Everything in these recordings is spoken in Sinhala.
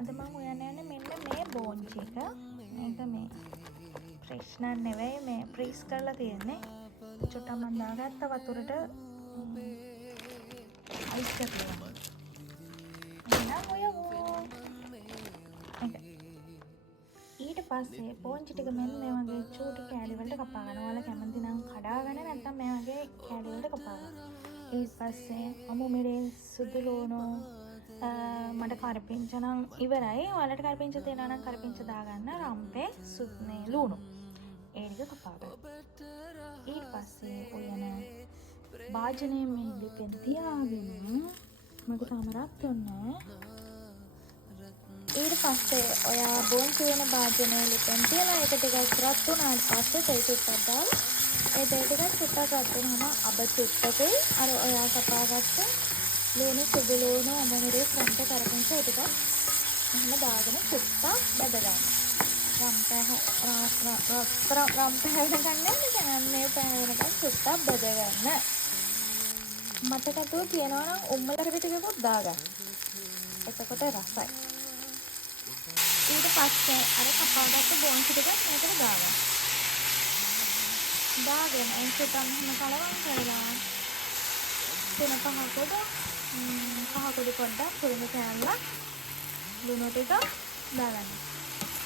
අද මම හොයන්න යන්නේ මෙන්න මේ බෝන්චි එක. මේක මේ ෆ්‍රෙෂ් නන් නෙවෙයි මේ ෆ්‍රීස් කරලා තියෙන්නේ. චුට්ටක් මම දාගත්ත වතුරට අයිස් කරලා. එහෙනම් ඔයමු. ඊට පස්සේ බෝන්චි ටික මෙන්න මේ වගේ චූටි කෑලි වලට කපා ගන්න. ඔයාලා කැමති නම් කඩාගෙන නැත්නම් මේ වගේ කෑලි වලට කපා ගන්න. ඊට පස්සේ අමු මිරිස් සුදු ලුණු මට කරපිංච නම් ඉවරයි. ඔයාලට කරපිංච තියෙනවා නම් කරපිංච දාගන්න. රම්පේ සුද්නේ ලුණු ඒ ටික කපා ගන්න. ඊට පස්සේ ඔයන භාජනයේ මේ ලිපෙන් තියාගෙන මට තාම රත් වෙන්නේ. ඊට පස්සේ ඔයා බෝන්චි වෙන භාජනයේ ලිපෙන් තියලා ඒක ටිකක් රත් වුණාට පස්සේ තෙල් ටිකක් දාලා ඒ තෙල් ටිකක් චුට්ටක් රත් වුණාම අබ චුට්ටකේ අර ඔයා කපාගත්ත ලුණු සුදු ලුණු අමමිරිස් රම්පේ කරපිංච ඒ ටික එහෙම දාගෙන චුට්ටක් බද ගන්න. රම්පේ වෙනකන් මේ පෑ වෙනකන් චුට්ටක් බද ගන්න. මතකටුව කියනවා නම් උම්මලට ටිකකුත් දාගන්න. එතකොට රසයි. ඊට පස්සේ අර කපාගත්ත බෝන්චි ටික මේකට දාගන්න. දාගෙන ඒක තමයි කලවම් කරලා තුන පහකට පහකට පොඩ්ඩක් පුරුදු කරලා ලුණු ටික දාගන්න.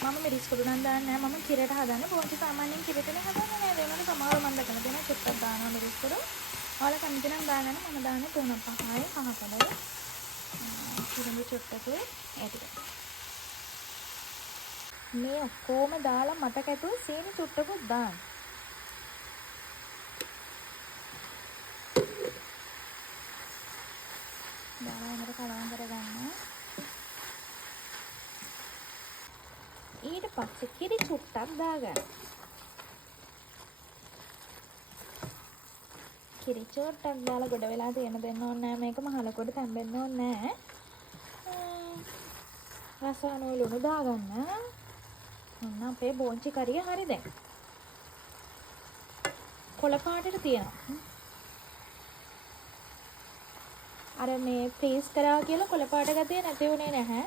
මම මිරිස් කුඩු නම් දාන්නේ නැහැ. මම කිරට හදන්නේ. බෝන්චි සාමාන්‍යයෙන් කිරටනේ හදන්නේ නේද? ඒනට සමහරව මම දකන දෙන චුට්ටක් දානවා මිරිස් කුඩු. ඔයාලා කැමති නම් දාගන්න. මම දාන්නේ තුන පහයි පහකඩයි. පුරුදු චුට්ටකුයි ඒ ටික. මේ ඔක්කොම දාලා මට කැටුව සීනි චුට්ටකුත් දාන්න. දාලා හොඳට කලවම් කරගන්න. ඊට පස්සේ කිරි චුට්ටක් දාගන්න. කිරි චුට්ටක් දාලා ගොඩ වෙලා තියෙන දෙන්න ඕනේ නැහැ. මේක මහලකොට තැම්බෙන්න ඕනේ නැහැ. රස අනුව ලුණු දාගන්න. ඔන්න අපේ බෝන්චි කරිය හරි දැන්. කොළ පාටට තියෙනවා. අර මේ ෆ්‍රීස් කරා කියලා කොළ පාට ගතිය නැති වුණේ නැහැ.